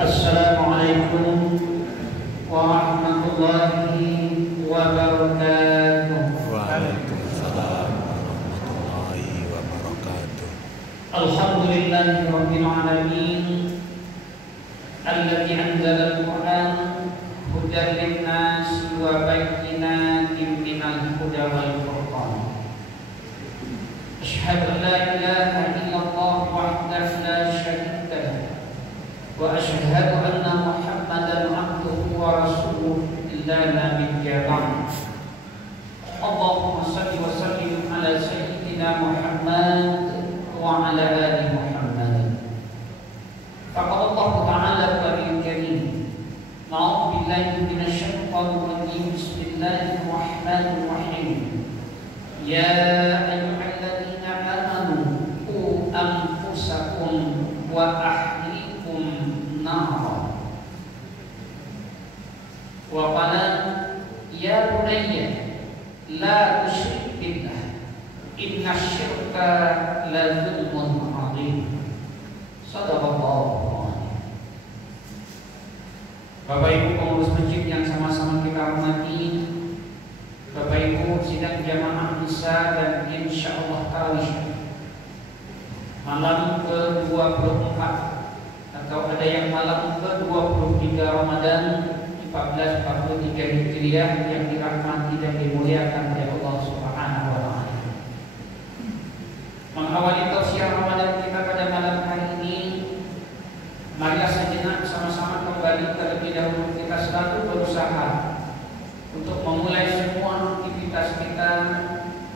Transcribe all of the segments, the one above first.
Assalamualaikum warahmatullahi wabarakatuh. Waalaikumsalam warahmatullahi wabarakatuh. Alhamdulillahirabbil alamin alladzi anzala al-Qur'an hudan lin-nas wa bayyinatin minal huda wal furqan. Asyhadu an la ilaha illallah wahdahu la syarika lahu wa asyhadu anna Muhammadan abduhu wa rasuluh la nabiyya ba'd. Allahumma shalli wa sallim ala sayyidina Muhammad wa ala ali Muhammad. Faqala Allah ta'ala wa karim. A'udzu billahi minasy syaithanir rajim. Bismillahir rahmanir rahim. Ya ayyuhalladzina amanu qu anfusakum wa ahlikum nara. Wa qala ya bunayya la tusyrik billah inna syirka la zulmun adzim. Shadaqallahu. Bapak Ibu pengurus masjid yang sama-sama kita hormati, Bapak Ibu sidang jamaah Isya dan insyaallah tarawih malam ke-24 atau ada yang malam ke-23 Ramadan 1443 Hijriah yang dirahmati dan dimuliakan oleh Allah Subhanahu wa taala. Mengawali tausiah Ramadan kita pada malam hari ini, marilah sejenak sama-sama kembali terlebih dahulu kita selalu berusaha untuk memulai semua aktivitas kita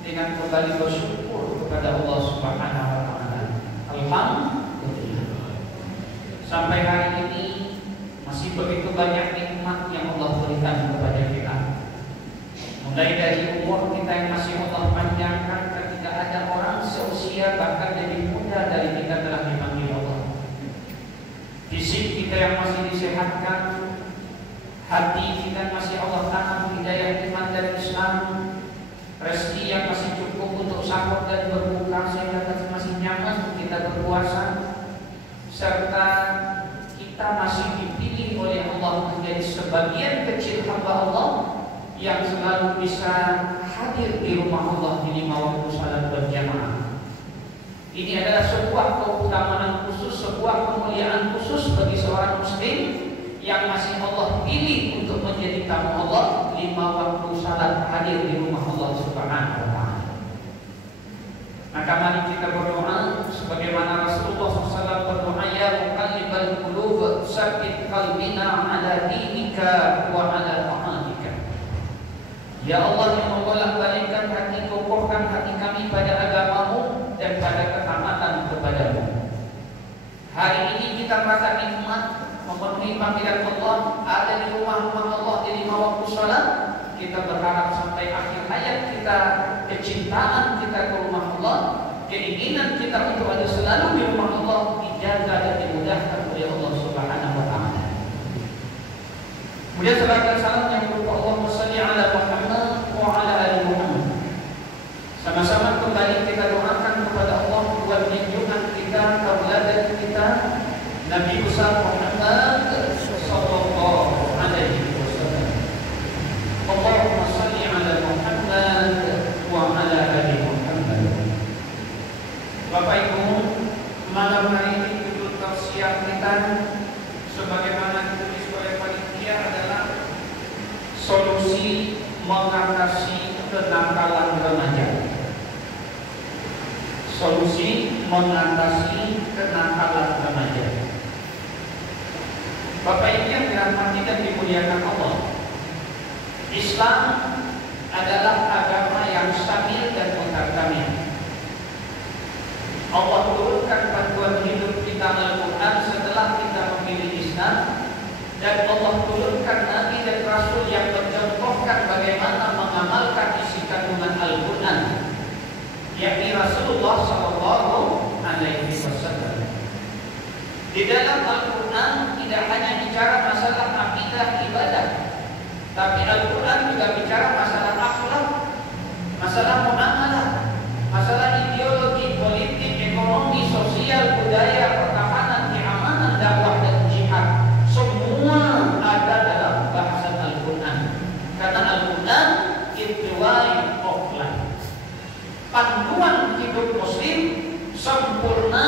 dengan kembali bersyukur kepada Allah Subhanahu wa taala. Alhamdulillah. Sampai hari ini masih begitu banyak nikmat yang Allah berikan kepada kita. Mulai dari umur kita yang masih Allah panjangkan ketika ada orang seusia bahkan lebih muda dari kita telah dipanggil Allah. Fisik kita yang masih disehatkan, hati kita masih Allah tanam hidayah iman dan Islam, rezeki yang masih cukup untuk sahur dan berbuka sehingga masih nyaman kita berpuasa, serta kita masih dipilih oleh Allah menjadi sebagian kecil hamba Allah yang selalu bisa hadir di rumah Allah di 5 waktu salat berjamaah. Ini adalah sebuah keutamaan khusus, sebuah kemuliaan khusus bagi seorang muslim yang masih Allah pilih untuk menjadi tamu Allah 5 waktu salat hadir di rumah Allah Subhanahu wa taala. Maka mari kita berdoa sebagaimana Rasulullah SAW berdoa, ya muqallibal qulub tsabbit qalbina ala dinika wa ala ta'atika. Ya Allah yang membolak-balikkan hati, kokohkan hati kami pada agamamu dan pada ketaatan kepadamu. Hari ini kita merasa nikmat memenuhi panggilan Allah, ada di rumah-rumah Allah di 5 waktu salat. Kita berharap sampai akhir hayat kita, kecintaan kita ke rumah Allah, keinginan kita untuk ada selalu di rumah Allah dijaga dan dimudahkan oleh Allah Subhanahu wa taala. Kemudian sebagai salam yang berupa Allahumma shalli ala Muhammad wa ala ali Muhammad. Sama-sama kembali kita doakan kepada Allah buat junjungan kita, tauladan kita, Nabi besar Muhammad sallallahu alaihi wasallam. Allahumma shalli ala Muhammad wa ala ali Muhammad. Bapak Ibu, malam hari ini judul tausiah kita sebagaimana ditulis oleh panitia adalah solusi mengatasi kenakalan remaja. Solusi mengatasi kenakalan remaja. Bapak Ibu yang dirahmati dan dimuliakan Allah, Islam adalah agama yang stabil dan mutakamil. Allah turunkan panduan hidup kita Al-Quran setelah kita memilih Islam, dan Allah turunkan Nabi dan Rasul yang mencontohkan bagaimana mengamalkan isi kandungan Al-Quran, yakni Rasulullah Sallallahu Alaihi Wasallam. Di dalam Al-Quran tidak hanya bicara masalah akidah ibadah, tapi Al-Quran juga bicara masalah akhlak, masalah muamalah, masalah ideologi, politik, ekonomi, sosial, budaya, pertahanan, keamanan, dakwah dan jihad. Karena Al-Quran itu way of life, panduan hidup Muslim sempurna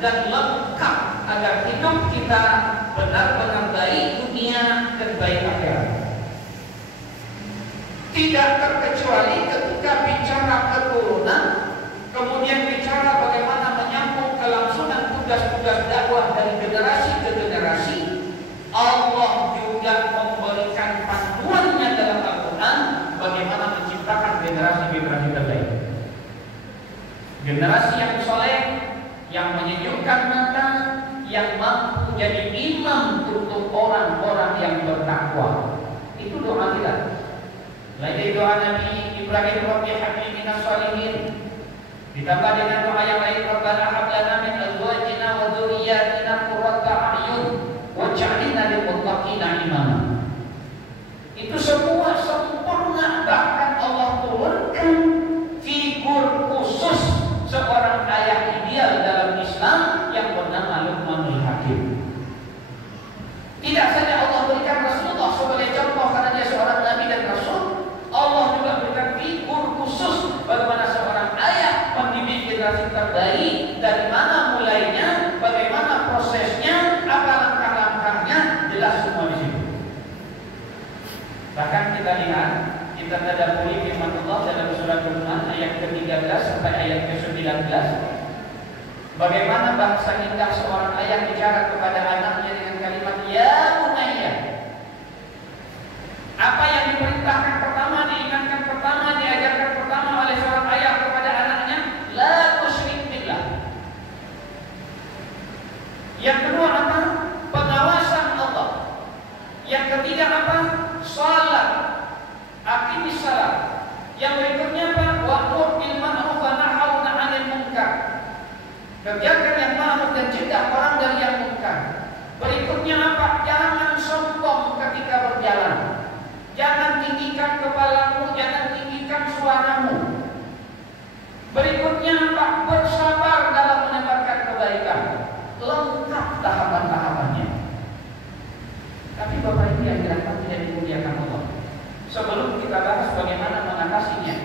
dan lengkap agar hidup kita benar-benar baik dunia dan baik akhirat. Tidak terkecuali ketika bicara keturunan, kemudian bicara bagaimana menyambung kelangsungan tugas-tugas dakwah dari generasi ke generasi. Allah juga memberikan panduannya dalam Al-Quran bagaimana menciptakan generasi-generasi terbaik, generasi yang soleh, yang menyejukkan mata, yang mampu jadi imam untuk orang-orang yang bertakwa. Itu doa kita. Lain doa Nabi Ibrahim, Rabbi habli minas shalihin, ditambah dengan doa yang lain, Rabbana hab lana min azwajina wa dzurriyyatina qurrata a'yun waj'alna lil muttaqina imama. Itu semua sempurna, bahkan Allah turunkan figur khusus seorang ayah ideal dalam Islam yang bernama Luqmanul Hakim. Tidak saja Allah berikan Rasulullah sebagai contoh karena dia seorang nabi dan rasul, Allah juga berikan figur khusus bagaimana seorang ayah mendidik generasi terbaik, dari mana mulainya, bagaimana prosesnya, apa langkah-langkahnya, jelas semua di situ. Bahkan kita lihat, kita tadabburi firman Allah dalam surat Luqman ayat ke-13 sampai ayat ke-19. Bagaimana bahasa indah seorang ayah bicara kepada anaknya dengan kalimat ya bunayya. Apa yang diperintahkan pertama, diingatkan pertama, diajarkan pertama oleh seorang ayah kepada anaknya, la tusyrik billah. Yang kedua apa? Pengawasan Allah. Yang ketiga apa? Salat. Aqimis salat. Yang berikutnya apa? Wa'mur bil ma'ruf wa nahy 'anil munkar. Kerjakan yang ma'ruf dan cegah orang dari yang munkar. Berikutnya apa? Jangan sombong ketika berjalan. Jangan tinggikan kepalamu, jangan tinggikan suaramu. Berikutnya apa? Bersabar dalam menebarkan kebaikan. Lengkap tahapan-tahapannya. Tapi Bapak Ibu yang dirahmati dan dimuliakan Allah, sebelum kita bahas bagaimana mengatasinya,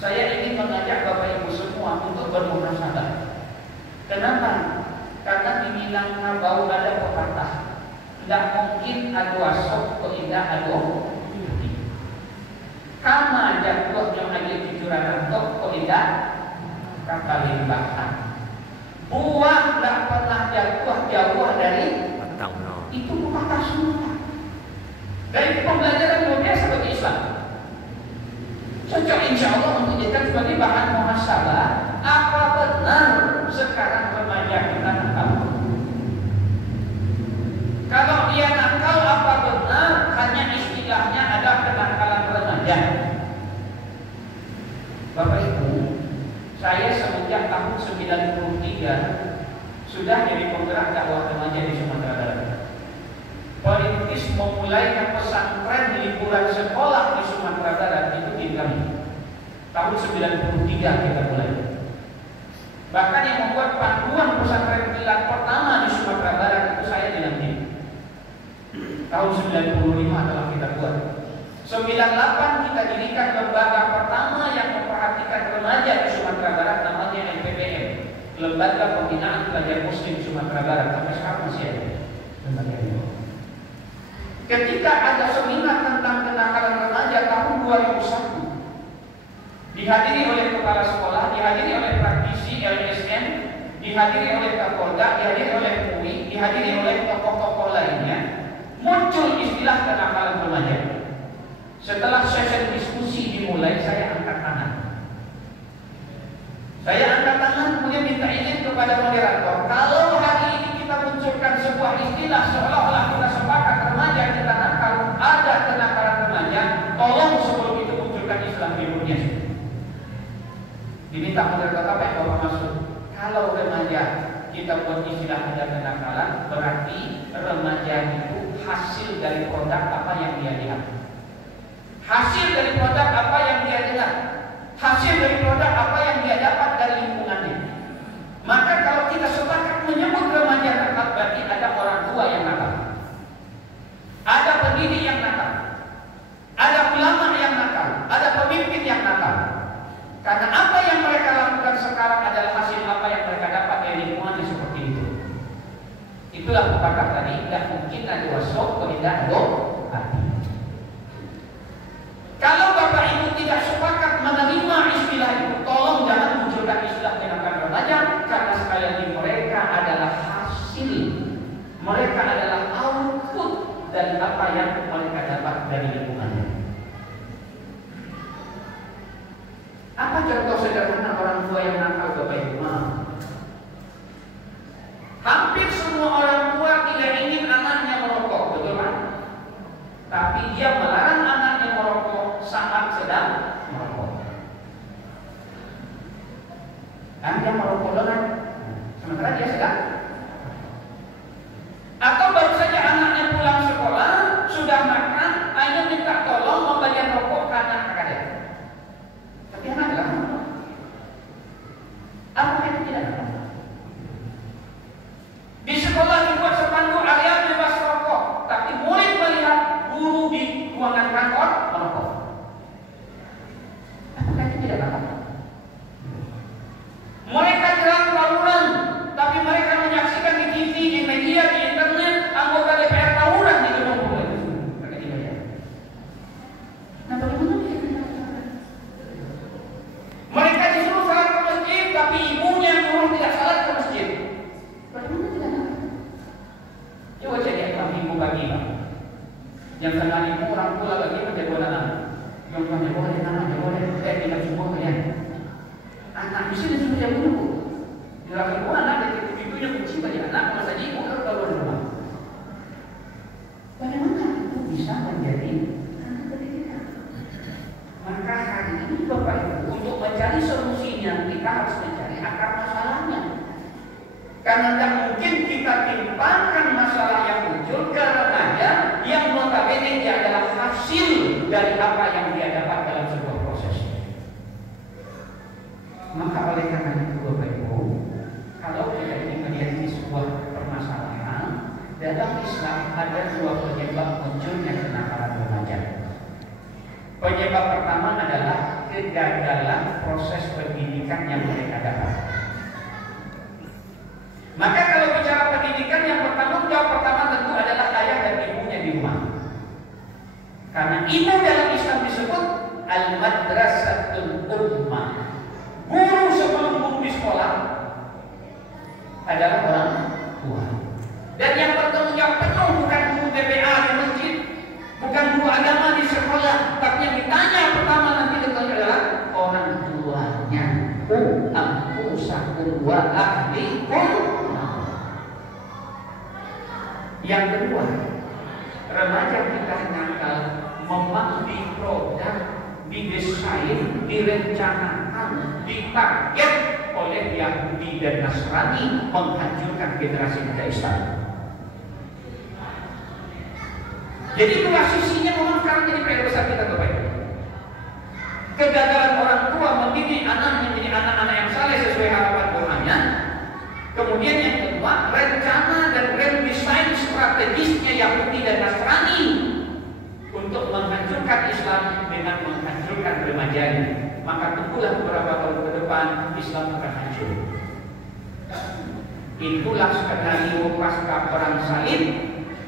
saya ingin mengajak Bapak Ibu semua untuk bermuhasabah. Kenapa? Karena di Minangkabau ada pepatah, tidak mungkin adu asok kok indah adu hati. Kama jatuh yang lagi cucuran tok kok indah kata limpahan. Buah tidak pernah jatuh jauh dari batang. Itu pepatah semua. Dari pembelajaran luar biasa bagi Islam. Cocok insya Allah untuk dijadikan sebagai bahan muhasabah. Apa benar sekarang remaja kita nakal? Kalau dia nakal, apa benar hanya istilahnya ada kenakalan remaja? Bapak Ibu, saya semenjak tahun 93 sudah jadi penggerak dakwah remaja di Sumatera Barat. Perintis memulai pesantren liburan sekolah di Sumatera Barat itu di kami. Tahun 93 kita mulai. Bahkan yang membuat panduan pesantren kilat pertama di Sumatera Barat itu saya didampingi. Tahun 95 telah kita buat. 98 kita dirikan lembaga pertama yang memperhatikan remaja di Sumatera Barat, namanya LPPM, Lembaga Pembinaan Pelajar Muslim Sumatera Barat. Sampai sekarang masih ada lembaga ini. Ketika ada seminar tentang kenakalan remaja tahun 2001, dihadiri oleh kepala sekolah, dihadiri oleh praktisi LSM, dihadiri oleh Kapolda, dihadiri oleh MUI, dihadiri oleh tokoh-tokoh lainnya, muncul istilah kenakalan remaja. Setelah sesi diskusi dimulai, saya angkat tangan. Saya angkat tangan, kemudian minta izin kepada moderator. Kalau hari ini kita munculkan sebuah istilah seolah-olah kita sepakat remaja kita nakal, ada kenakalan remaja, tolong sebelum itu munculkan Islam fiburnya. Diminta moderator apa yang Bapak maksud? Kalau remaja kita buat istilah ada kenakalan, berarti remaja itu hasil dari produk apa yang dia lihat. Hasil dari produk apa yang dia dengar. Hasil dari produk apa yang dia dapat dari lingkungannya. Maka kalau kita sepakat menyebut remaja nakal, berarti ada orang tua yang nakal, ada pendidik yang nakal, ada tidak hati. Kalau Bapak Ibu tidak sepakat menerima istilah itu, tolong jangan munculkan istilah tindakan remaja, karena sekali lagi mereka adalah hasil, mereka adalah output dari apa yang mereka dapat dari lingkungannya. Apa contoh sederhana orang tua yang nakal, Bapak Ibu? Hampir semua orang tua tidak ingin anaknya merokok, betul kan? Tapi dia melarang anaknya merokok saat sedang merokok. Kan dia merokok dengan sementara dia sedang. Atau baru saja anaknya pulang sekolah, sudah makan, ayah minta tolong membagikan rokok ke anak kakaknya. Tapi anak bilang, apa yang tidak ada? Di sekolah dibuat spanduk area bebas rokok, tapi murid melihat guru di ruangan kantor merokok. Apakah itu tidak apa-apa? Mereka jelang tawuran, tapi mereka menyaksikan di TV, di media, di internet, anggota DPR tawuran di gedung itu. Mereka tidak lihat. Nah, bagaimana bisa kita? Mereka disuruh salat ke masjid, tapi ibunya suruh tidak salat ke masjid. Bagaimana tidak? Coba cek ibu bagi, yang tengah ibu orang tua lagi menjaga anak, yang tengah boleh anak boleh, tidak semua kalian. Anak bisa disuruh jaga dulu. Jelas ibu anak dari ibunya kunci bagi anak, masa ibu harus keluar dari rumah. Bagaimana itu bisa menjadi anak pendidikan? Maka hari ini Bapak Ibu, untuk mencari solusinya kita harus mencari akar masalahnya. Karena tidak mungkin kita timpakan masalah yang muncul ke remaja yang notabene dia adalah hasil dari apa yang dia dapat dalam sebuah proses. Maka oleh karena itu Bapak Ibu, kalau kita ingin melihat ini sebuah permasalahan, dalam Islam ada dua penyebab munculnya kenakalan remaja. Penyebab pertama adalah kegagalan proses pendidikan yang mereka dapat. Maka kalau bicara pendidikan, yang bertanggung jawab pertama tentu adalah ayah dan ibunya di rumah. Karena ibu dalam Islam disebut al-madrasatul ummah. Guru sebelum guru di sekolah adalah orang tua. Dan yang bertanggung jawab penuh bukan guru TPA di masjid, bukan guru agama di sekolah, tapi yang ditanya pertama nanti adalah orang tuanya. Anfusakum wa ahlikum. Yang kedua, remaja kita nakal memang diproduk, didesain, direncanakan, ditarget oleh Yahudi dan Nasrani menghancurkan generasi muda Islam. Jadi dua sisinya memang sekarang jadi PR besar kita Bapak Ibu. Kegagalan orang tua mendidik anaknya menjadi anak-anak yang saleh sesuai harapan Tuhannya. Kemudian yang kedua, rencana dan desain strategisnya Yahudi dan Nasrani untuk menghancurkan Islam dengan menghancurkan remajanya. Maka tunggulah beberapa tahun ke depan Islam akan hancur. Itulah skenario pasca perang salib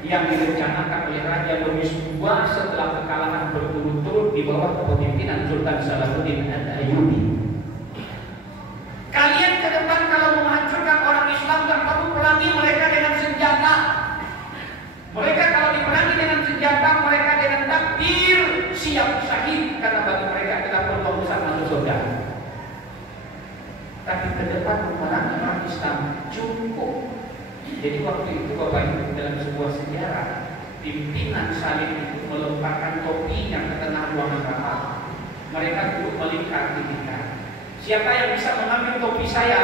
yang direncanakan oleh Raja Louis II setelah kekalahan berturut-turut di bawah kepemimpinan Sultan Salahuddin Al-Ayyubi. Kalian ke depan kalau menghancurkan orang Islam tidak perlu perangi mereka dengan senjata. Mereka kalau diperangi dengan senjata, mereka dengan takbir siap syahid, karena bagi mereka kita peluang besar masuk surga. Tapi ke depan memerangi orang Islam cukup. Jadi waktu itu Bapak Ibu dalam sebuah sejarah, pimpinan salib itu melemparkan topinya ke tengah ruangan rapat. Mereka duduk melingkar di tingkat. Siapa yang bisa mengambil topi saya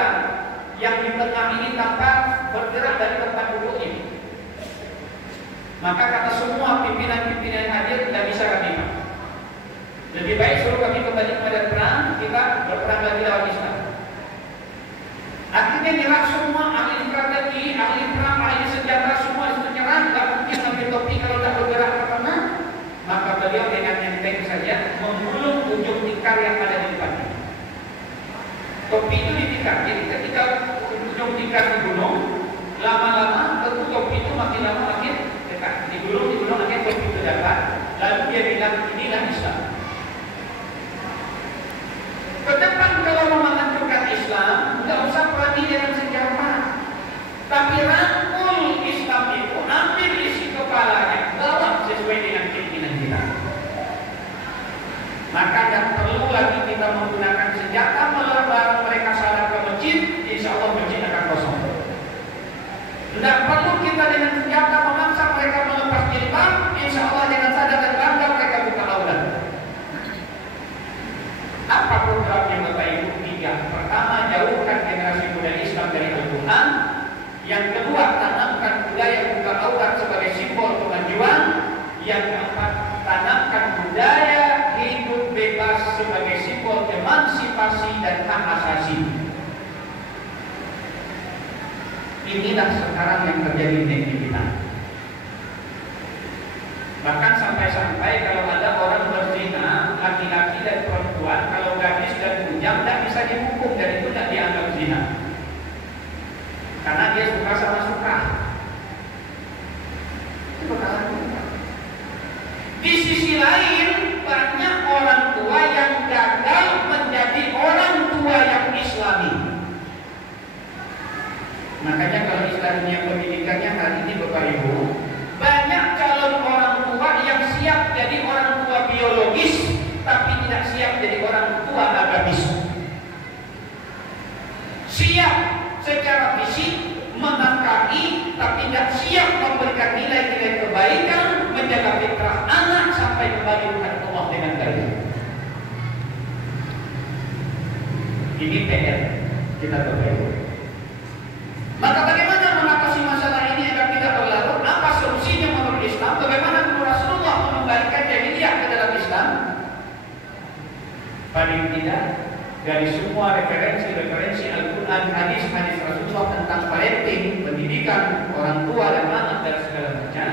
yang di tengah ini tanpa bergerak dari tempat duduk ini? Maka kata semua pimpinan-pimpinan hadir, tidak bisa kami. Lebih baik suruh kami kembali kepada perang, kita berperang lagi lawan Islam. Akhirnya nyerah semua, ahli strategi, ahli perang, ahli senjata, semua itu nyerah. Tidak mungkin ambil topi kalau tidak bergerak ke tengah. Maka beliau dengan enteng saja menggulung ujung tikar yang ada di depannya. Topi itu ditikar, jadi ketika ujung tikar digulung, lama-lama tentu topi itu makin lama makin dekat, digulung pejabat, lalu dia bilang inilah Islam. Ke depan kalau mau menghancurkan Islam, nggak usah perangi dengan senjata, tapi rangkul Islam itu, ambil isi kepalanya, bawa sesuai dengan keinginan kita. Maka tidak perlu lagi kita menggunakan senjata melarang mereka salat ke masjid, insya Allah masjid akan kosong. Tidak perlu kita dengan senjata memaksa mereka melepas jilbab, insya Allah dengan sadar dan bangga mereka buka aurat. Apa programnya Bapak Ibu? 3. Pertama, jauhkan generasi muda Islam dari Al-Quran. Yang kedua, tanamkan budaya buka aurat sebagai simbol kemajuan. Yang keempat, tanamkan budaya hidup bebas sebagai simbol emansipasi dan hak asasi. Inilah sekarang yang terjadi di negeri kita. Bahkan sampai-sampai kalau ada orang berzina, laki-laki dan perempuan, kalau gadis dan bujang tidak bisa dihukum dan itu tidak dianggap zina, karena dia suka sama suka. Itu bakalan. Di sisi lain, banyak orang tua yang gagal menjadi orang tua yang Islami. Makanya kalau Islamnya pendidikannya hari ini Bapak Ibu, banyak calon orang tua yang siap jadi orang tua biologis, tapi tidak siap jadi orang tua agamis. Siap secara fisik menangkapi, tapi tidak siap memberikan nilai-nilai kebaikan, menjaga fitrah anak sampai kembali kepada Allah dengan baik. Ini PR kita Bapak. Maka bagaimana mengatasi masalah ini agar tidak berlarut? Apa solusinya menurut Islam? Bagaimana menurut Rasulullah mengembalikan jahiliyah ke dalam Islam? Paling tidak dari semua referensi Al-Quran, hadis Rasulullah tentang parenting, pendidikan orang tua dan anak dan segala macam,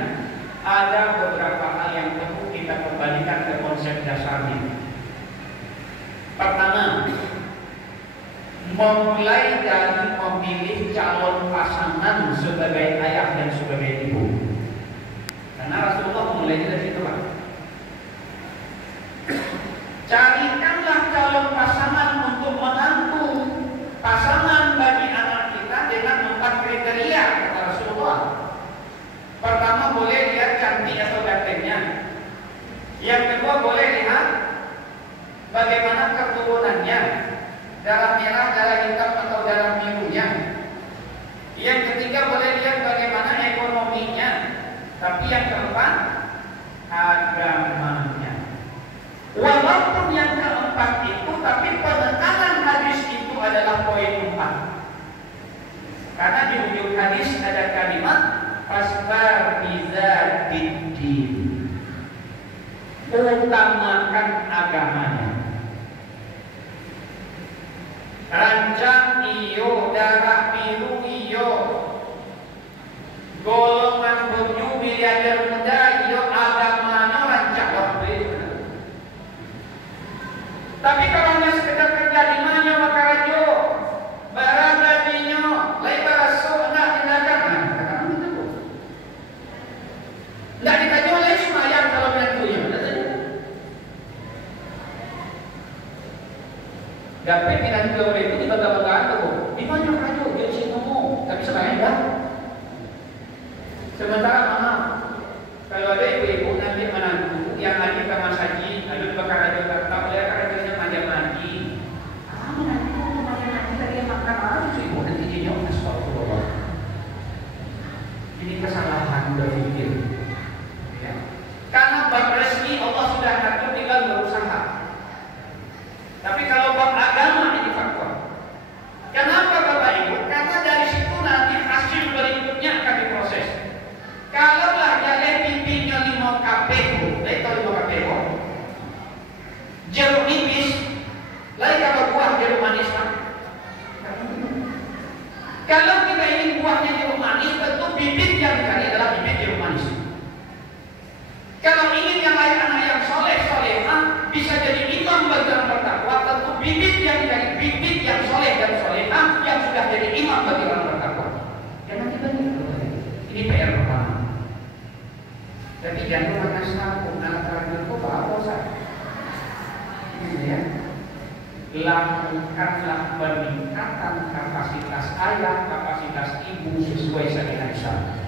ada beberapa hal yang perlu kita kembalikan ke konsep dasarnya. Pertama, memulai dari memilih calon pasangan sebagai ayah dan sebagai ibu. Karena Rasulullah memulainya dari situ, Pak. Carikanlah calon pasangan untuk menantu, pasangan bagi anak kita dengan 4 kriteria kata Rasulullah. Pertama, boleh lihat cantik atau gantengnya. Yang kedua, boleh lihat bagaimana keturunannya, darah merah, darah hitam atau darah birunya. Yang ketiga, boleh lihat bagaimana ekonominya. Tapi yang keempat, agamanya. Walaupun yang keempat itu, tapi penekanan hadis itu adalah poin 4. Karena di ujung hadis ada kalimat fasbar bizatiddin, utamakan agamanya. Rancang iyo, darah biru iyo, golongan bunyu miliarder muda iyo, agamanya rancang waktu itu. Tapi kalau hanya sekedar kerja di mana maka rajo, barang gajinya, lebar sunnah tindakan, katakan itu. Tidak dikaji oleh semayang kalau menantunya. Gape minat gawe itu dibangga-banggaan tuh. Di mana rajo dia sih ngomong, tapi sebenarnya enggak. Sementara maaf, kalau ada ibu-ibu nanti menantu yang lagi ke mas haji, lalu bakal rajo kata oleh rajonya panjang lagi. Menantu panjang lagi tadi makan harus ibu nanti dia astagfirullah. Ini kesalahan berpikir. Ya. Karena bab resmi Allah sudah ngatur tinggal berusaha. Tapi kalau bab agama ini faktor. Kenapa Bapak Ibu? Karena dari situ nanti hasil berikutnya akan diproses. Kalaulah jalan pipinya 5 kph, tahu 5 kph? Jeruk nipis, lain kalau buah jeruk manis, Pak. Kalau kita ingin buahnya jeruk manis, tentu bibit yang dicari adalah bibit jeruk manis. Kalau ingin yang lain anak yang soleh-solehah, bisa jadi imam bagi orang bertakwa, tentu bibit yang dari bibit yang soleh dan solehah yang sudah jadi imam bagi orang bertakwa. Jangan dibanding. Ini PR pertama. Tapi jangan makan lakukanlah peningkatan kapasitas ayah, kapasitas ibu sesuai syariat Islam.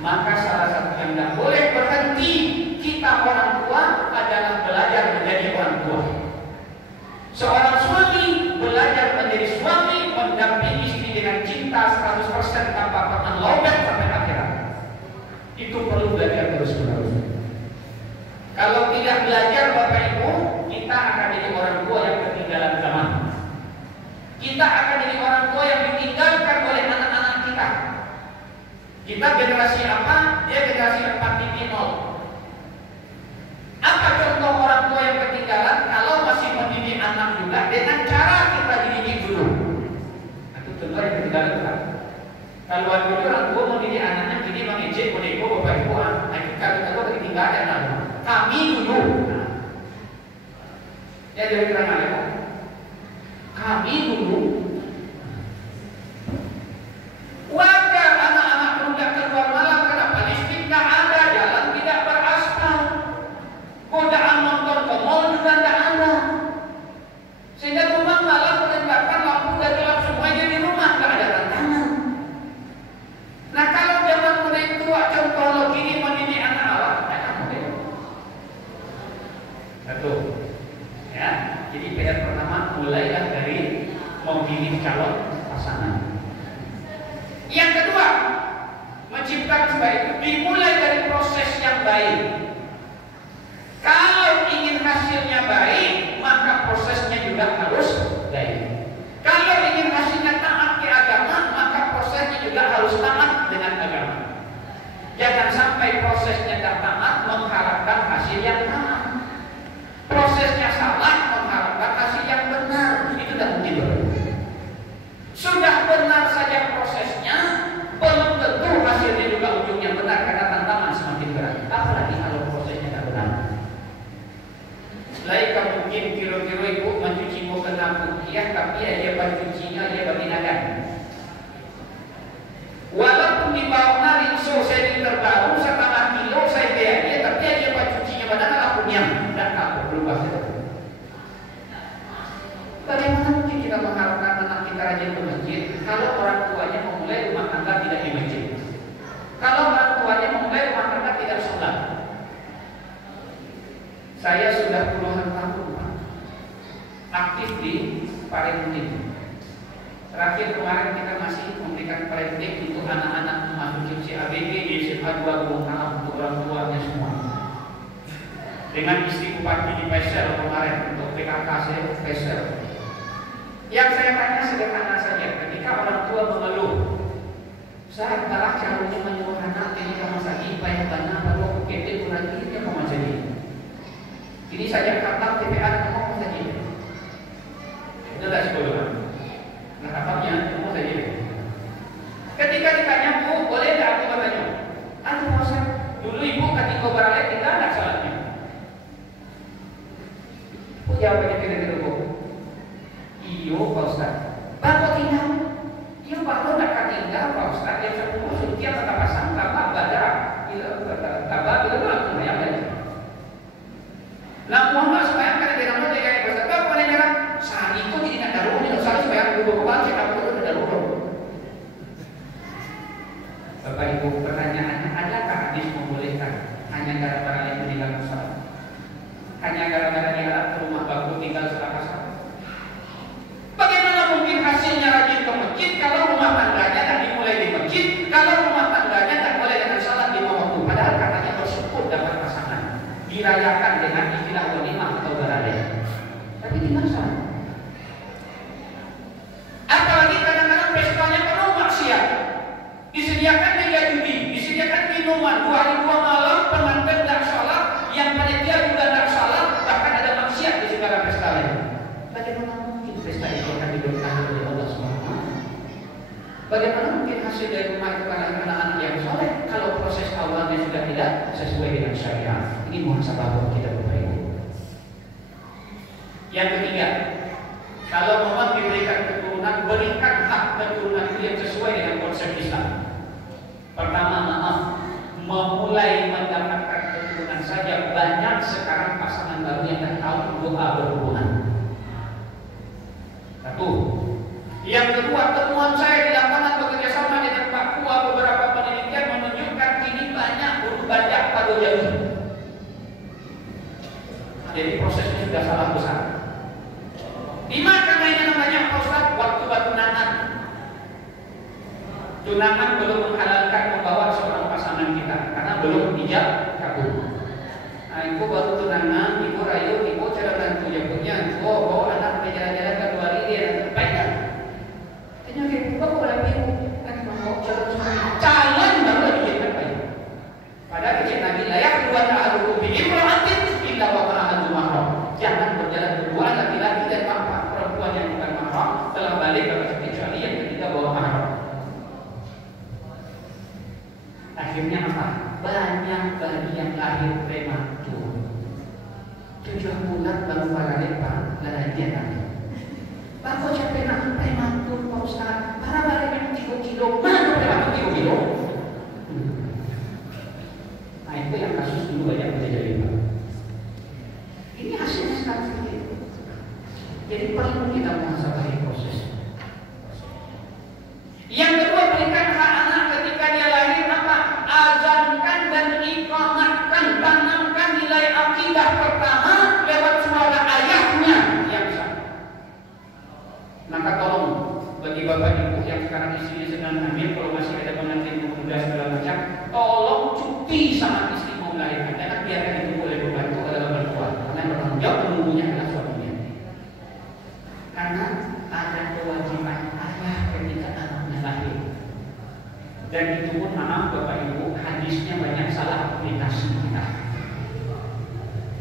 Maka salah satu yang tidak boleh berhenti kita orang tua adalah belajar menjadi orang tua. Seorang suami belajar menjadi suami, mendampingi istri dengan cinta 100% tanpa pernah lowbat sampai akhirat. Itu perlu belajar terus-menerus. Kalau tidak belajar Bapak Ibu, kita akan jadi orang tua yang ketinggalan zaman. Kita akan jadi orang tua yang ditinggalkan oleh anak-anak kita. Kita generasi apa? Dia generasi 4.0. Apa contoh orang tua yang ketinggalan? Kalau masih mendidik anak juga dengan cara kita dididik dulu. Itu contoh yang ketinggalan kan? Kalau dulu orang tua mendidik anaknya, jadi mengejek, menego Bapak Ibu. Kalau ketinggalan lalu. Kami dulu. Ya dari keterangan ya. Kami dulu. Wajar anak-anak muda keluar malam kenapa listrik tidak ada, jalan tidak beraspal, godaan nonton ke mall juga tidak ada, sehingga rumah malam menembakkan lampu dan gelap semuanya di rumah, tidak ada tantangan. Nah kalau zaman muda itu contoh lo gini mendidik anak awak, tidak mudah. Betul. Ya, jadi PR pertama mulailah dari memilih calon pasangan. Yang kedua, menciptakan sebaik dimulai dari proses yang baik. Kalau ingin hasilnya baik, maka prosesnya juga harus baik. Kalau ingin hasilnya taat ke agama, maka prosesnya juga harus taat dengan agama. Jangan sampai prosesnya tak taat mengharapkan hasil yang taat. Prosesnya salah mengharapkan hasil yang benar. Itu tidak mungkin. Sudah benar saja prosesnya, belum tentu hasilnya juga ujungnya benar karena tantangan semakin berat. Apalagi kalau prosesnya tidak benar. Selain mungkin kira-kira ibu mencuci mau kena putih, tapi dia mencucinya dia baginakan. Walaupun di bawah rinso saya terbaru 1,5 kilo saya biaya, tapi dia mencucinya badan akunya dan aku berubah. Bagaimana mungkin kita mengharapkan anak kita rajin ke masjid kalau orang tuanya memulai rumah tangga tidak di masjid? Kalau orang tuanya memulai rumah tangga tidak sholat. Saya sudah puluhan tahun aktif di parenting. Terakhir kemarin kita masih memberikan parenting untuk anak-anak masuk CABG di SMA 2 Gunung Kalam untuk orang tuanya semua. Dengan istri bupati di Pesel kemarin untuk PKK saya Pesel. Yang saya tanya sederhana saja, ketika orang tua mengeluh, saya adalah caranya menyuruh anak ini kamu lagi banyak banyak baru kita kurang ini kamu jadi. Ini saja kata TPA kamu saja. Itu dah sekolah. Nah katanya kamu saja. Ketika ditanya bu, boleh tak aku bertanya? Aku masa dulu ibu ketika beralih kita ada salatnya. Bu jawabnya kira-kira bu. Iyo Pak Ustaz. Bapak tinggal. Iyo bapak nak tinggal Pak Ustaz. Yang sepuluh setiap kata pasang tabak badak. Tabak itu langsung yang lain. Nah mohon supaya kan dia nama dia kayak Ustaz. Bapak boleh jalan. Saat itu jadi nak daruh ni. Ustaz supaya aku bawa cek aku itu daruh. Bapak Ibu pertanyaannya adakah hadis membolehkan hanya gara-gara yang meninggal Ustaz? Hanya gara-gara dia ke rumah baku tinggal setelah bagaimana mungkin hasilnya rajin ke masjid kalau rumah tangganya tak dimulai di masjid, kalau rumah tangganya tak boleh dengan salat di waktu, padahal katanya bersyukur dapat pasangan, dirayakan dengan istilah walimah atau beralih. Tapi tidak salah. Apalagi kadang-kadang pestanya penuh maksiat, disediakan meja judi, disediakan minuman 2 hari 2 malam, pengantin tak salat, yang panitia juga tak salat, bahkan ada maksiat di segala pesta lain. Bagaimana pesta itu akan diberkahi oleh Allah SWT? Bagaimana mungkin hasil dari rumah itu anak-anak yang soleh kalau proses awalnya sudah tidak sesuai dengan syariat? Ini muhasabah buat kita Bapak Ibu. Yang ketiga, kalau memang diberikan keturunan, berikan hak keturunan itu yang sesuai dengan konsep Islam. Pertama, maaf, memulai mendapatkan keturunan saja, banyak. banyak sekarang pasangan baru yang tak tahu doa berhubungan. sudah salah besar. Di mana namanya Pak Ustaz? Waktu tunangan. Tunangan belum menghalalkan membawa seorang pasangan kita karena belum ijab kabul. Nah, ibu baru tunangan, ibu rayu, ibu cara bantu ya punya, bawa anak jalan-jalan ke luar dia terbaik. Tanya ibu, bawa ibu, kan mau calon baru dijadikan baik. Padahal kecil Nabi layak dua ta'aruku bi'imra'atin illa wa ma'ahan mahram. Jangan berjalan berdua laki-laki dan perempuan yang bukan mahram telah balik kecuali yang ketiga bawa mahram. Akhirnya apa? Banyak bayi yang lahir prematur. 7 bulan baru paralepa lahir nanti. Bako capek nak prematur Pak Ustaz. Para balik yang 3 kilo. Mana prematur 3 kilo? Nah itu yang kasus dulu banyak terjadi. Ini hasilnya sekarang itu. Jadi perlu kita muhasabah proses. Yang kedua, berikan hak anak ketika dia lahir apa? Azankan dan iqamatkan, tanamkan nilai akidah pertama lewat suara ayahnya yang sah. Maka tolong bagi bapak ibu yang sekarang istrinya sedang hamil, kalau masih ada pengantin muda segala macam, tolong cuti sama istri mau melahirkan. Jangan biarkan itu boleh membantu adalah berkuat. Karena bertanggung jawab menunggunya adalah suaminya. Karena ada kewajiban ayah ketika anaknya lahir. Dan itu pun maaf bapak ibu, hadisnya banyak salah aplikasi kita.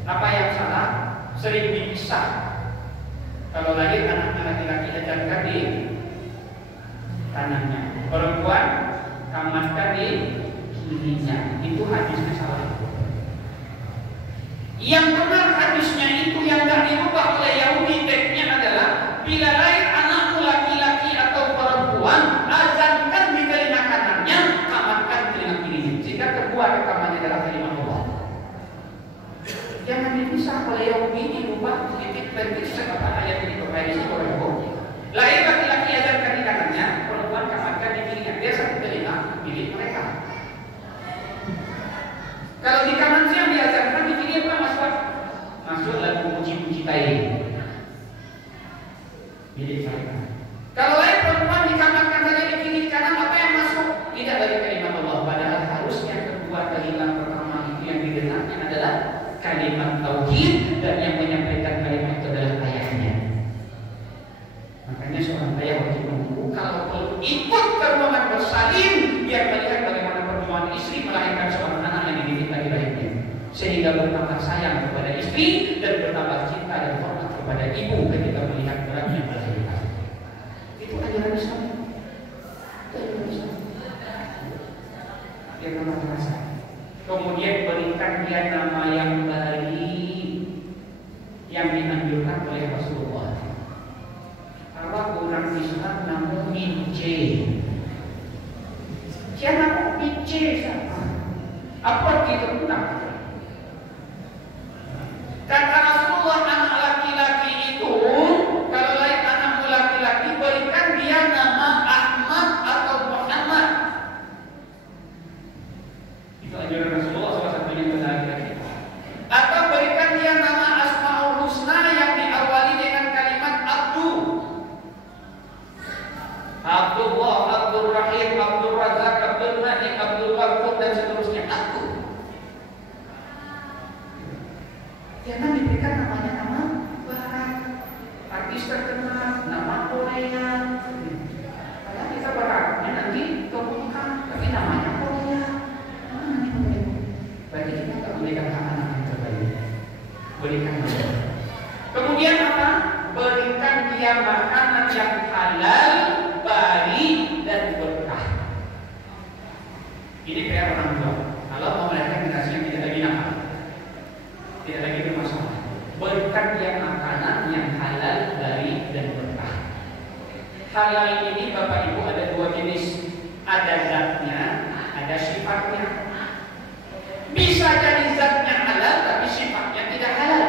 Apa yang salah? Sering dipisah. Kalau lahir anaknya laki-laki ajarkan di kanannya, perempuan kamatkan di kirinya. Itu hadisnya salah. Yang benar hadisnya itu yang tidak dirubah oleh Yahudi teksnya adalah bila lahir anakmu laki-laki atau perempuan, azankan di telinga kanannya, kamatkan telinga kirinya, sehingga keluar rekamannya adalah kalimat Allah. Jangan dipisah oleh Yahudi, dirubah sedikit seperti ayat ini berkaitan dengan lahir laki-laki azankan di kanannya, perempuan kamatkan di kirinya, dia satu telinga milik mereka. Kalau di kanan siang diazankan di kiri apa masuk lagu puji-puji tayi milik mereka. Kalau lain perempuan dikamatkan saja di kiri kanan, apa yang masuk? Tidak dari kalimat Allah. Padahal harusnya kedua kalimat pertama itu yang didengarnya adalah kalimat tauhid, dan yang menyampaikan kalimat itu adalah ayahnya. Makanya seorang ayah wajib menunggu kalau perlu ikut ke ruangan bersalin biar melihat bagaimana perjuangan istri melahirkan seorang anak yang dididik lagi lahirnya, sehingga bertambah sayang kepada istri dan bertambah cinta dan hormat kepada ibu ketika melihat beratnya melahirkan. Itu ajaran Islam. Itu ajaran Islam. Dia nama terasa. Kemudian berikan dia nama yang baik yang dianjurkan oleh Rasulullah. Kalau orang Islam nama Mince. Siapa nama Mince siapa? Apa kita tentang? Kata Rasulullah, anak laki-laki itu kalau lahir anakmu laki-laki, berikan dia nama Ahmad atau Muhammad. Itu ajaran Rasulullah, salah satunya pada laki-laki. Atau berikan dia nama Asmaul Husna yang diawali dengan kalimat Abdu. Abdullah, Abdul Rahim, Abdul Razak, Abdul Malik, Abdul Ghafur dan seterusnya. Abdu. Jangan diberikan namanya nama barat, artis terkenal, nama Korea. Padahal kita berharapnya nanti kebukaan, tapi namanya Korea. Berarti kita tidak berikan hak anak yang terbaik. Berikan dia. Kemudian apa? Berikan dia makanan yang halal, baik dan berkah. Ini PR orang tua. Kalau mau melahirkan generasi yang tidak lagi nakal, tidak lagi bermasalah, berikan dia makanan yang halal, baik dan berkah. Halal ini Bapak Ibu ada dua jenis, ada zatnya, ada sifatnya. Bisa jadi zatnya halal tapi sifatnya tidak halal.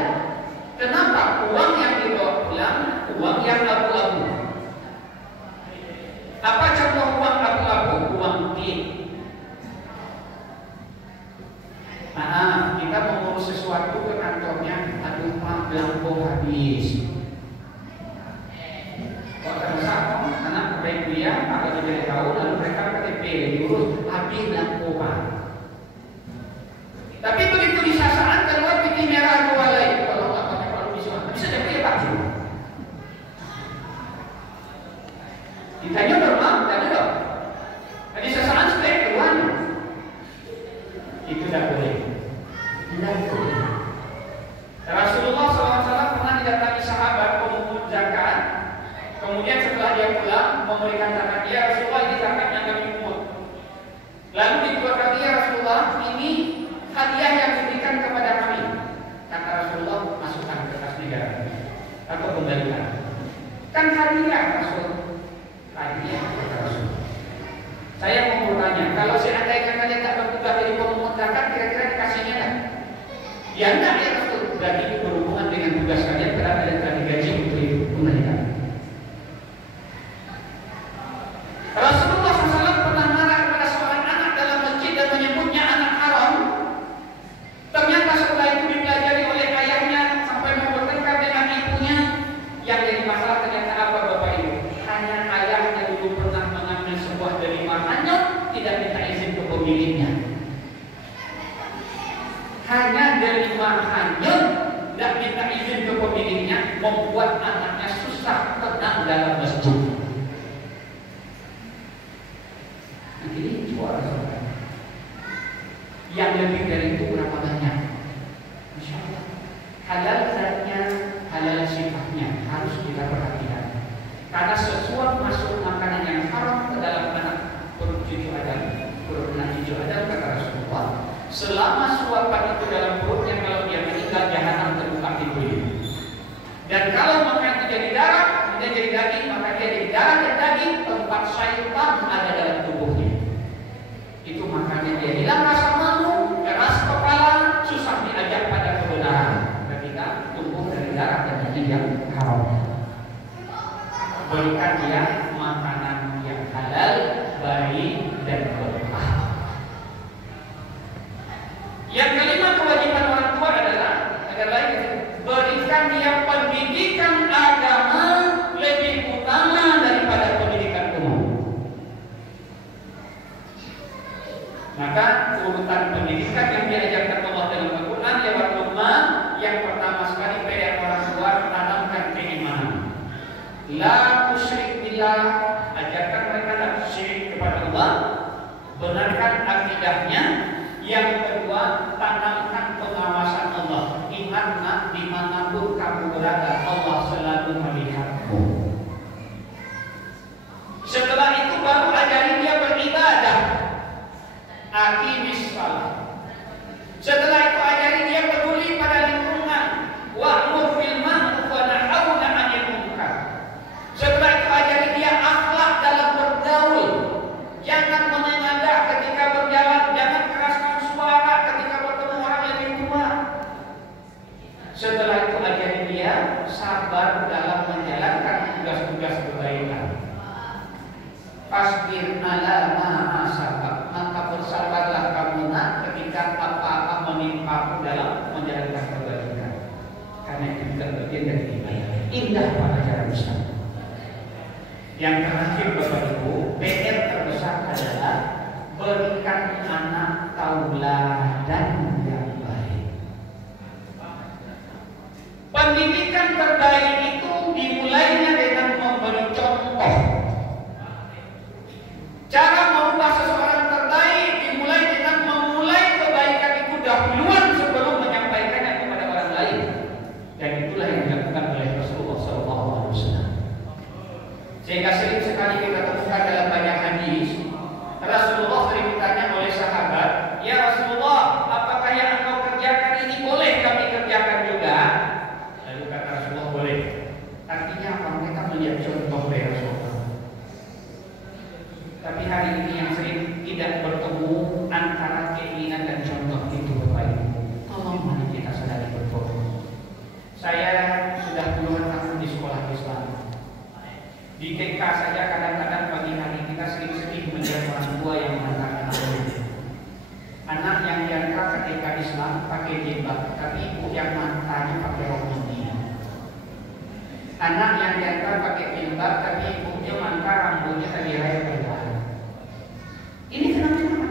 Kenapa? Uang yang dibawa pulang, uang yang abu-abu. Apa contoh uang abu-abu? Uang tip. Kita mengurus sesuatu ke kantornya, aduh Pak, belangko anakku habis. Kok terasa anak baik kuliah atau jadi tahu lalu mereka KTP diurus habis lampu Pak. Tapi begitu di sasaran keluar titik merah dua lagi. Kalau nggak pakai kalau bisa jadi Pak. Ditanya normal, tanya dong. Di sasaran setelah keluar itu tidak boleh. Tidak boleh. Rasulullah SAW pernah didatangi sahabat pemungut zakat. Kemudian setelah dia pulang memberikan zakat dia, Rasulullah ini zakat yang kami pungut. Lalu dikeluarkan dia, Rasulullah ini hadiah yang diberikan kepada kami. Kata Rasulullah, masukkan ke kas negara atau kembalikan. Kan hadiah Rasul. Hadiah kata Rasul. Saya mau bertanya, kalau seandainya kalian tak bertugas jadi pemungut zakat, kira-kira dikasihnya kan? Ya enggak ya Rasul. Berarti itu berhubungan dengan tugas kalian karena kalian telah digaji untuk kembalikan. Rasulullah SAW pernah marah kepada seorang anak dalam masjid dan menyebutnya anak haram. Ternyata setelah itu dipelajari oleh ayahnya sampai mau bertengkar dengan ibunya. Yang jadi masalah ternyata apa Bapak Ibu? Hanya ayahnya dulu pernah mengambil sebuah delima hanyut, tidak minta izin ke pemiliknya. Hanya delima hanyut, tidak minta izin ke pemiliknya, membuat anaknya susah tenang dalam masjid. Ini suara saudara. Yang lebih dari itu berapa banyak? Insya Allah. Halal zatnya, halal sifatnya harus kita perhatikan. Karena sesuatu masuk makanan yang haram ke dalam anak perut cucu Adam, perut anak cucu Adam kata Rasulullah. Selama suapan itu dalam perutnya, kalau dia meninggal jahanam terbuka pintunya. Dan kalau makan itu jadi darah, kemudian jadi daging, maka dia jadi darah dan daging, tempat syaitan ada dalam tubuhnya. Itu makanya dia hilang rasa malu, keras kepala, susah diajak pada kebenaran ketika tumbuh dari darah dan daging yang haram. Berikan dia makanan yang halal, baik dan berkah. Yang kelima kewajiban orang tua adalah agar lain berikan dia pendidikan agama lebih utama daripada pendidikan umum. Maka urutan pendidikan yang diajarkan Allah dalam Al-Quran lewat Luqman, yang pertama sekali PR orang tua tanamkan keimanan. La tusyrik billah, ajarkan mereka tak syirik kepada Allah, benarkan akidahnya. Yang kedua, tanamkan pengawasan Allah. Ingatlah dimanapun kamu berada, Allah selalu melihatmu. Setelah itu baru ajari dia beribadah. Aqimis shalah. Setelah itu ajari dia peduli pada lingkungan. Wa'mur bil ma'ruf wa nahy 'anil munkar. Setelah itu ajari dia akhlak dalam bergaul. Jangan menengadah ketika berjalan, jangan keraskan suara ketika bertemu orang lebih tua. Setelah itu ajari dia sabar dalam menjalankan tugas-tugas kebaikan. Fasbir ala ma asabak, maka bersabarlah kamu nak ketika apa-apa menimpamu dalam menjalankan kebaikan. Karena itu juga bagian dari ibadah. Indah pada cara Islam. Yang terakhir Bapak Ibu, PR terbesar adalah berikan anak tauladan yang baik. Pendidikan terbaik itu dimulainya dengan memberi contoh. Cara merubah seseorang terbaik dimulai dengan memulai kebaikan itu dahuluan sebelum menyampaikannya kepada orang lain. Dan itulah yang dilakukan oleh Rasulullah SAW. Sehingga sering sekali kita temukan dalam banyak hadis, Rasulullah sering ditanya oleh sahabat, ya Rasulullah, apakah yang engkau kerjakan ini boleh kami kerjakan juga? Lalu kata Rasulullah, boleh. Artinya apa? Mereka melihat contoh dari Rasulullah. Tapi hari ini yang sering tidak bertemu antara keinginan dan contoh itu Bapak Ibu. Tolong mari kita sadari betul. Saya sudah puluhan tahun di sekolah Islam. Di TK saja kadang-kadang pagi hari kita sering sedih melihat orang tua yang mengantar anak yang diantar ke TK Islam pakai jilbab, tapi ibu yang mantannya pakai rok mini. Anak yang diantar pakai jilbab tapi ibunya mangkar rambutnya tadi raya keluar. Ini fenomena.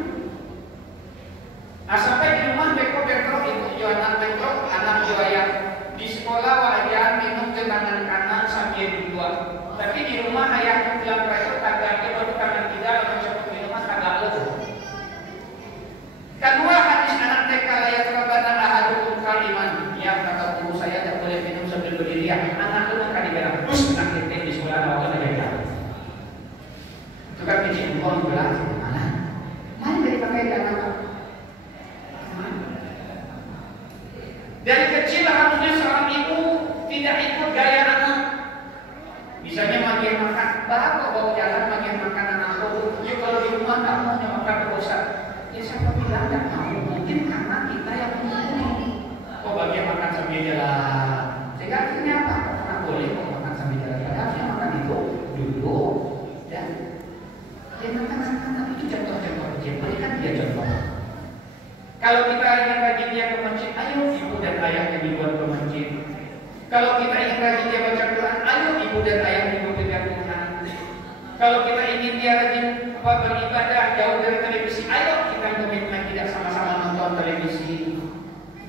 Nah sampai di rumah beko-beko ibu jual anak beko, anak jual yang di sekolah wajar minum ke tangan kanan sambil dua. Tapi di rumah ayahnya bilang itu tagaknya baru tangan tidak lalu cepet minuman tagak lu. Kedua hadis anak TK layak rabana ahadukum kaliman. Ya kata guru saya tidak boleh minum sambil berdiri. Anak lu akan dibilang terus anak titik di sekolah awal aja. Itu kan kecil pun belas mana? Mana dari pakai anak? Dari kecil harusnya seorang ibu tidak ikut gaya anak. Misalnya bagian makan, bapak bawa jalan bagian makan anak aku. Ya kalau di rumah tak mau makan bosan. Ya siapa bilang tak mau? Mungkin karena kita yang memilih. Oh bagian makan sambil jalan. Sehingga akhirnya apa? Karena boleh kok makan sambil jalan. Harusnya makan itu duduk dan dia makan itu contoh-contoh kecil. Berikan dia contoh. Kalau kita ingin rajin dia ke masjid, ayo ibu dan ayahnya dibuat ke masjid. Kalau kita ingin rajin dia baca Quran, ayo ibu dan ayahnya dibuat Quran. Kalau kita ingin dia rajin beribadah jauh dari televisi, ayo kita komitmen tidak sama-sama nonton televisi.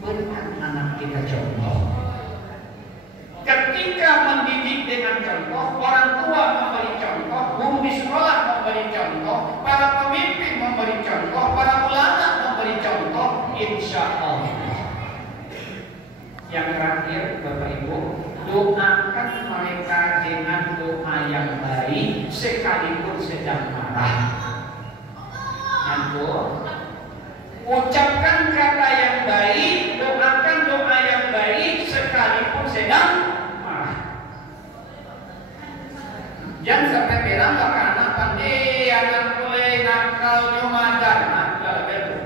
Berikan anak kita contoh. Ketika mendidik dengan contoh, orang tua memberi contoh, guru di sekolah memberi contoh, para pemimpin memberi contoh, para ulama memberi contoh, insya Allah. Yang terakhir, Bapak Ibu, doakan mereka dengan doa yang baik sekalipun sedang marah. Nanti ucapkan kata yang baik, doakan doa yang baik sekalipun sedang marah. Jangan sampai bilang bahkan anak pandai, anak boleh nakal nyomadan, nakal betul.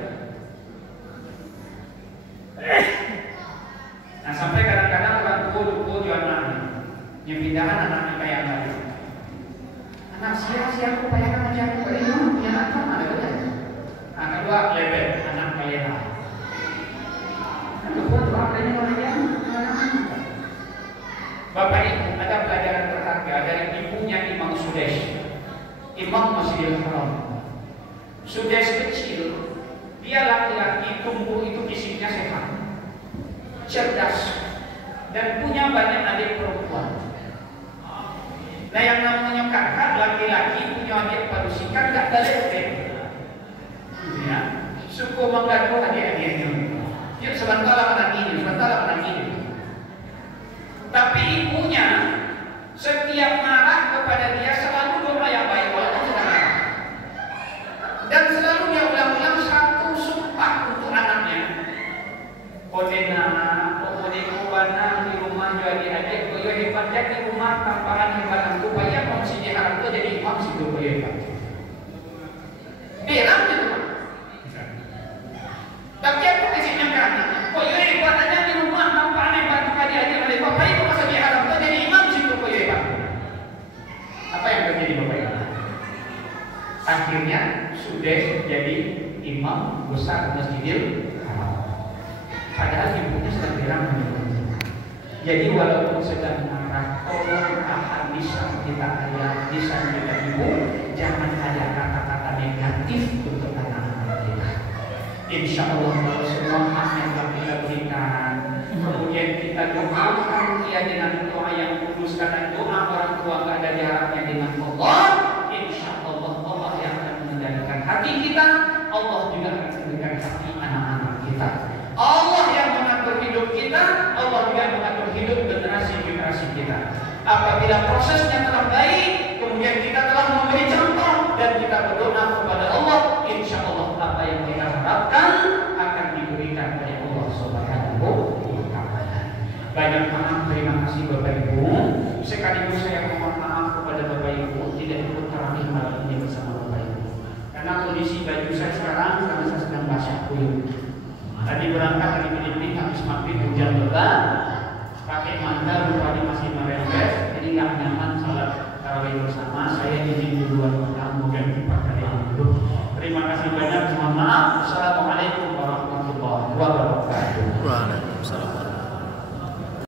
Nah sampai kadang-kadang orang tua jual anaknya, yang pindahan anaknya kayak tadi. Anak siapa upaya kan aja aku ini, yang anak mana ada. Nah kedua level anak kalian. Bapak Ibu ada pelajaran berharga dari ibunya Imam Sudes, Imam Masjidil Haram. Sudes kecil, dia laki-laki tumbuh itu fisiknya sehat, cerdas, dan punya banyak adik perempuan. Nah yang namanya kakak laki-laki punya adik padusikan gak boleh. Ya, suku menggaduh adik-adiknya. Ya sebentar anak ini, sebentar anak ini. Tapi ibunya setiap marah kepada dia selalu doa yang baik walaupun sedang marah. Dan selalu dia ulang-ulang satu sumpah untuk anaknya. Kodena, kode kuwana di rumah jadi adik, koyo hebatnya di rumah tamparan hebatan supaya kongsi diharap itu jadi imam situ koyo hebat. Bilang gitu. Tapi aku kasihnya ke anak, koyo hebatnya di rumah tamparan hebat supaya adik oleh bapak itu masa diharap itu jadi imam situ koyo hebat. Apa yang terjadi Bapak Ibu? Akhirnya sudah jadi imam besar Masjidil Haram. Padahal ibunya sedang bilang jadi walaupun sedang marah, tolong tahan lisan kita ayah, lisan kita ibu, jangan ada kata-kata negatif untuk anak-anak kita. Insya Allah kalau semua hak yang kita berikan, kemudian kita doakan dia dengan doa yang kudus, karena doa orang tua nggak ada jaraknya dengan Allah. Insya Allah Allah yang akan mengendalikan hati kita, Allah juga akan mengendalikan hati anak-anak kita. Allah yang mengatur hidup kita, Allah juga mengatur hidup generasi-generasi kita. Apabila prosesnya telah baik, kemudian kita telah memberi contoh dan kita berdoa kepada Allah, insya Allah apa yang kita harapkan akan diberikan oleh Allah Subhanahu wa Ta'ala. Banyak maaf, terima kasih Bapak Ibu. Sekaligus saya mohon maaf kepada Bapak Ibu tidak ikut tarawih malam ini bersama Bapak Ibu. Karena kondisi baju saya sekarang karena saya sedang basah kuyup. Tadi berangkat dari Filipina habis maghrib hujan lebat, pakai mantel rupanya masih merembes, jadi nggak nyaman salat